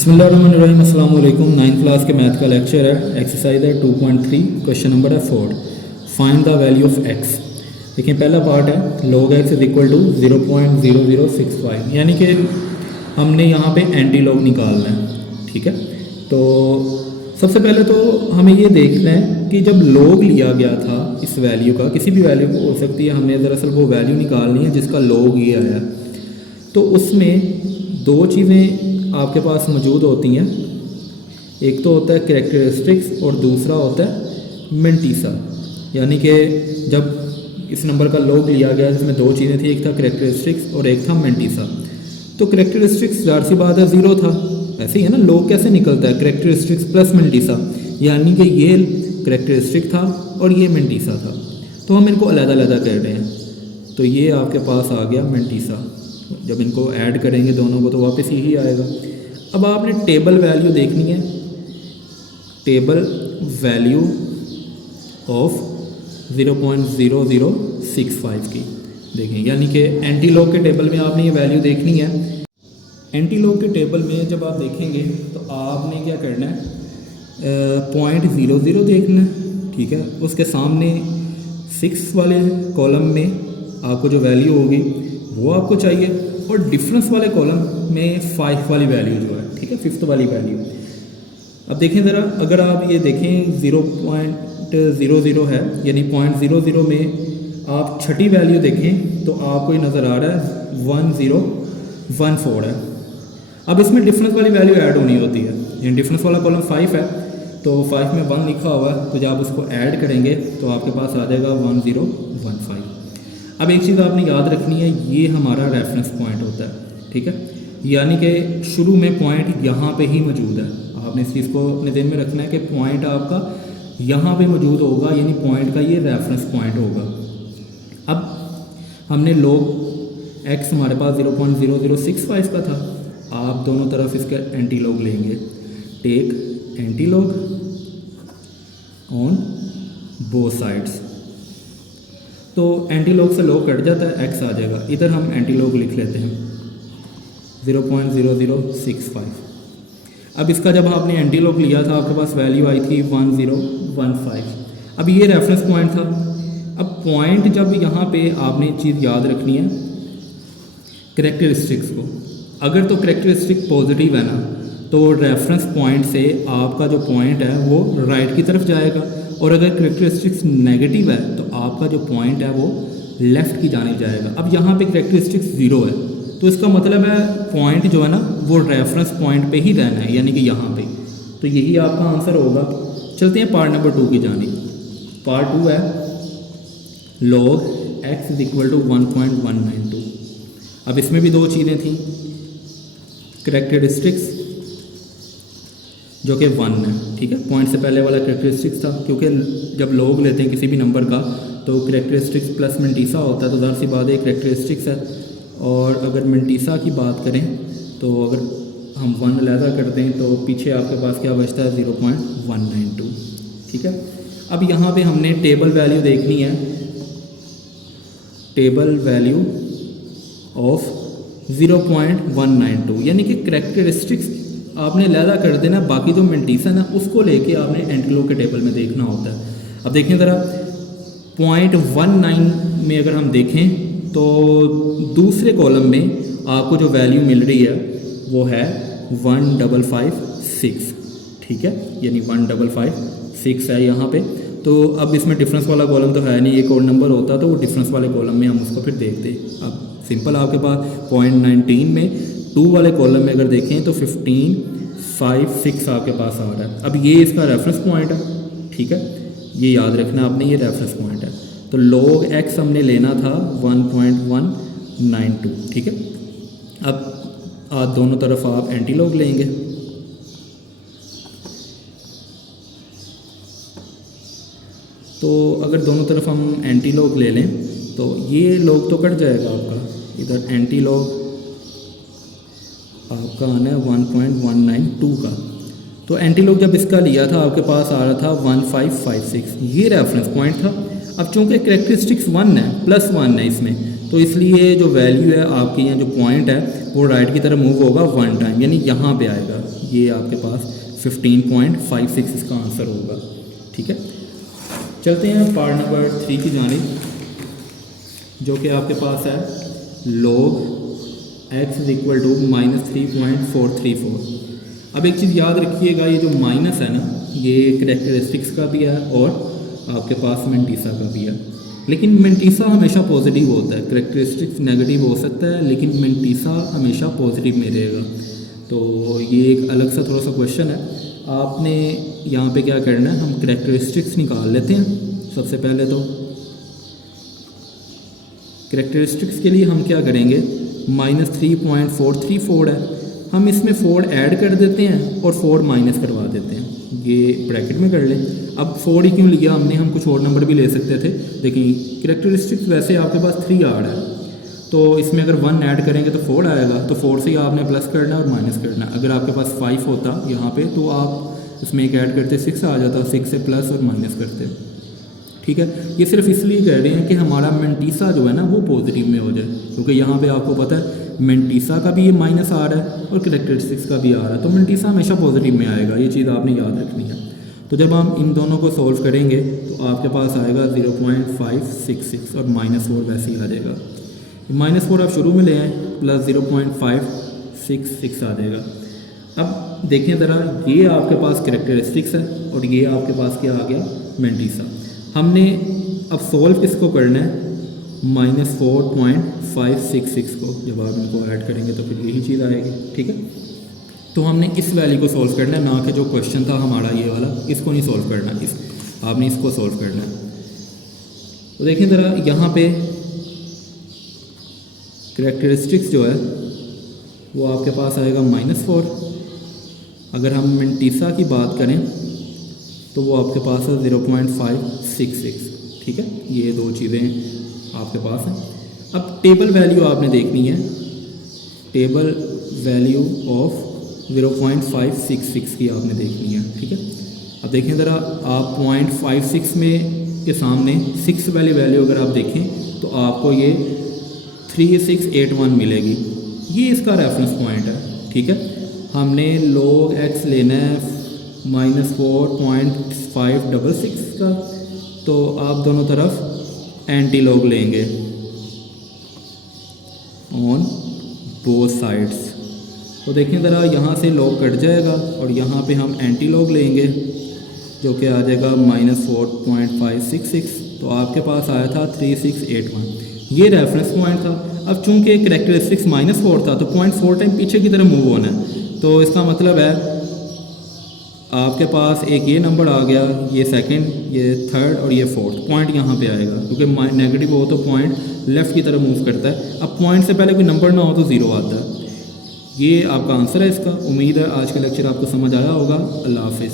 बिस्मिल्लाहिर्रहमानिर्रहीम। अस्सलाम वालेकुम। 9th क्लास के मैथ का लेक्चर है। एक्सरसाइज है 2.3, क्वेश्चन नंबर है 4। Find the value of x. देखिए पहला पार्ट है log x is equal to 0.0065, यानी कि हमने यहाँ पे एंटी लॉग निकालना है। ठीक है, तो सबसे पहले तो हमें ये देखना है कि जब log लिया गया था इस वैल्यू का, किसी भी वैल्यू को हो सकती है, हमने दरअसल वो वैल्यू निकालनी है जिसका log ये आया। तो उसमें दो चीज़ें आपके पास मौजूद होती हैं, एक तो होता है कैरेक्टरिस्टिक्स और दूसरा होता है मेंटीसा। यानी कि जब इस नंबर का log लिया गया जिसमें दो चीज़ें थी, एक था कैरेक्टरिस्टिक्स और एक था मेंटीसा। तो कैरेक्टरिस्टिक्स ज़ाहिर सी बात है ज़ीरो था, ऐसे ही है ना। log कैसे निकलता है? कैरेक्टरिस्टिक्स प्लस मेंटीसा, यानी कि ये कैरेक्टरिस्टिक था और ये मेंटीसा था, तो हम इनको अलग-अलग कर रहे हैं। तो ये आपके पास आ गया मेंटीसा। जब इनको ऐड करेंगे दोनों को तो वापस यही आएगा। अब आपने टेबल वैल्यू देखनी है, टेबल वैल्यू ऑफ 0.0065 की देखें, यानी कि एंटी लॉग के टेबल में आपने ये वैल्यू देखनी है। एंटी लॉग के टेबल में जब आप देखेंगे तो आपने क्या करना है, 0.00 देखना है। ठीक है, उसके सामने 6 वाले कॉलम में आपको जो वैल्यू होगी वो आपको चाहिए, और डिफरेंस वाले कॉलम में 5 वाली वैल्यू जो है, ठीक है, 5th वाली वैल्यू। अब देखें ज़रा, अगर आप ये देखें 0.00 है, यानी 0.00 में आप छठी वैल्यू देखें तो आपको ये नज़र आ रहा है 1014 है। अब इसमें डिफरेंस वाली वैल्यू ऐड होनी होती है, यानी डिफरेंस वाला कॉलम 5 है तो 5 में 1 लिखा हुआ है, तो जब आप उसको ऐड करेंगे तो आपके पास आ जाएगा 1015। अब एक चीज़ आपने याद रखनी है, ये हमारा रेफरेंस पॉइंट होता है। ठीक है, यानी कि शुरू में पॉइंट यहाँ पे ही मौजूद है। आपने इस चीज़ को अपने ध्यान में रखना है कि पॉइंट आपका यहाँ पे मौजूद होगा, यानी पॉइंट का ये रेफरेंस पॉइंट होगा। अब हमने log x हमारे पास 0.0065 का था, आप दोनों तरफ इसका एंटी लॉग लेंगे। Take anti log on both sides, तो एंटी लॉग से log कट जाता है, x आ जाएगा। इधर हम एंटी लॉग लिख लेते हैं 0.0065। अब इसका जब आपने एंटी लॉग लिया था आपके पास वैल्यू आई थी 1015। अब ये रेफरेंस पॉइंट था। अब पॉइंट जब यहाँ पे आपने चीज़ याद रखनी है कैरेक्टरिस्टिक्स को, अगर तो कैरेक्टरिस्टिक पॉजिटिव है ना तो रेफरेंस पॉइंट से आपका जो पॉइंट है वो राइट की तरफ जाएगा, और अगर कैरेक्टरिस्टिक्स नेगेटिव है तो आपका जो पॉइंट है वो लेफ़्ट की जाने जाएगा। अब यहाँ पे कैरेक्टरिस्टिक्स 0 है, तो इसका मतलब है पॉइंट जो है ना वो रेफरेंस पॉइंट पे ही रहना है, यानी कि यहाँ पे। तो यही आपका आंसर होगा। चलते हैं पार्ट नंबर 2 की जानिब। पार्ट 2 है log x is equal to 1.192। अब इसमें भी दो चीज़ें थी, कैरेक्टरिस्टिक्स जो कि 1 है। ठीक है, पॉइंट से पहले वाला कैरेक्टरिस्टिक्स था, क्योंकि जब log लेते हैं किसी भी नंबर का तो कैरेक्टरिस्टिक्स प्लस मेंटीसा होता है, तो ज़ाहिर सी बात है कैरेक्टरिस्टिक्स है। और अगर मेंटीसा की बात करें तो अगर हम 1 अलहदा करते हैं तो पीछे आपके पास क्या बचता है 0.192। ठीक है, अब यहाँ पे हमने टेबल वैल्यू देखनी है, टेबल वैल्यू ऑफ 0.192, यानी कि कैरेक्टरिस्टिक्स आपने अलहदा कर देना, बाकी जो मेंटीसा है उसको लेके आपने एंटी लॉग के टेबल में देखना होता है। अब देखें ज़रा 0.19 में अगर हम देखें तो दूसरे कॉलम में आपको जो वैल्यू मिल रही है वो है 1556। ठीक है, यानी 1556 है यहाँ पे। तो अब इसमें डिफरेंस वाला कॉलम तो है नहीं, एक और नंबर होता तो वो डिफरेंस वाले कॉलम में हम उसको फिर देखते। अब सिंपल आपके पास 0.19 में 2 वाले कॉलम में अगर देखें तो 1556 आपके पास आ रहा है। अब ये इसका रेफरेंस पॉइंट है। ठीक है, ये याद रखना आपने, ये रेफरेंस पॉइंट है। तो log x हमने लेना था 1.192। ठीक है, अब दोनों तरफ आप एंटी लॉग लेंगे। तो अगर दोनों तरफ हम एंटी लॉग ले लें तो ये log तो कट जाएगा आपका, इधर एंटी लॉग आपका आना है 1.192 का। तो एंटी लॉग जब इसका लिया था आपके पास आ रहा था 1556, ये रेफरेंस पॉइंट था। अब चूंकि कैरेक्टरिस्टिक्स 1 है, +1 है इसमें, तो इसलिए जो वैल्यू है आपकी यहाँ जो पॉइंट है वो राइट की तरफ मूव होगा 1 टाइम, यानी यहाँ पे आएगा। ये आपके पास 15.56 इसका आंसर होगा। ठीक है, चलते हैं पार्ट नंबर 3 की जानिब, जो कि आपके पास है log x is equal to -3.434। अब एक चीज़ याद रखिएगा, ये जो माइनस है ना, ये करैक्टरिस्टिक्स का भी है और आपके पास मेंटीसा का भी है, लेकिन मेंटीसा हमेशा पॉजिटिव होता है, करैक्टरिस्टिक्स नेगेटिव हो सकता है, लेकिन मेंटीसा हमेशा पॉजिटिव में रहेगा। तो ये एक अलग सा थोड़ा सा क्वेश्चन है। आपने यहाँ पे क्या करना है, हम करैक्टरिस्टिक्स निकाल लेते हैं। सबसे पहले तो करैक्टरिस्टिक्स के लिए हम क्या करेंगे, -3.434 है, हम इसमें 4 ऐड कर देते हैं और 4 माइनस करवा देते हैं। ये ब्रैकेट में कर लें। अब 4 ही क्यों लिया हमने, हम कुछ और नंबर भी ले सकते थे। देखिए करैक्टरिस्टिक्स वैसे आपके पास 3 आ रहा है, तो इसमें अगर 1 ऐड करेंगे तो 4 आएगा, तो 4 से ही आपने प्लस करना और माइनस करना। अगर आपके पास 5 होता यहाँ पे तो आप इसमें एक ऐड करते 6 आ जाता, 6 से प्लस और माइनस करते। ठीक है, ये सिर्फ इसलिए कह रहे हैं कि हमारा मेंटीसा जो है ना वो पॉजिटिव में हो जाए, क्योंकि यहाँ पे आपको पता है मेंटीसा का भी ये माइनस आ रहा है और करैक्टरिस्टिक्स का भी आ रहा है, तो मेंटीसा हमेशा पॉजिटिव में आएगा। ये चीज़ आपने याद रखनी है। तो जब हम इन दोनों को सॉल्व करेंगे तो आपके पास आएगा 0.566 और -4 वैसे ही आ जाएगा। -4 आप शुरू में ले आएँ, प्लस 0.566 आ जाएगा। अब देखें ज़रा, ये आपके पास करैक्टरिस्टिक्स है और ये आपके पास क्या आ गया, मेंटीसा। हमने अब सॉल्व किसको करना है, -4.566 को। जब आप इनको ऐड करेंगे तो फिर यही चीज़ आएगी। ठीक है, तो हमने इस वैल्यू को सॉल्व करना है, ना कि जो क्वेश्चन था हमारा ये वाला, इसको नहीं सॉल्व करना, आपने इसको सॉल्व करना है। तो देखें ज़रा, यहाँ पे करैक्टरिस्टिक्स जो है वो आपके पास आएगा -4। अगर हम मेंटीसा की बात करें तो वो आपके पास है 0.566। ठीक है, ये दो चीज़ें आपके पास हैं। अब टेबल वैल्यू आपने देखनी है, टेबल वैल्यू ऑफ 0.566 की आपने देखनी है। ठीक है, अब देखें ज़रा, आप 0.56 में के सामने 6 वाली वैल्यू अगर आप देखें तो आपको ये 3681 मिलेगी। ये इसका रेफरेंस पॉइंट है। ठीक है, हमने log x लेना है -4.566 का, तो आप दोनों तरफ एंटी लॉग लेंगे ऑन बोथ साइड्स। तो देखें ज़रा, यहाँ से लॉग कट जाएगा और यहाँ पे हम एंटी लॉग लेंगे, जो कि आ जाएगा -4.566। तो आपके पास आया था 3681, ये रेफरेंस पॉइंट था। अब चूंकि करैक्टरिस्टिक्स -4 था तो 0.4 टाइम पीछे की तरफ मूव होना है, तो इसका मतलब है आपके पास एक ये नंबर आ गया, ये सेकंड, ये थर्ड और ये फोर्थ पॉइंट यहाँ पे आएगा, क्योंकि नेगेटिव हो तो पॉइंट लेफ़्ट की तरफ मूव करता है। अब पॉइंट से पहले कोई नंबर ना हो तो 0 आता है। ये आपका आंसर है इसका। उम्मीद है आज का लेक्चर आपको समझ आया होगा। अल्लाह हाफिज़।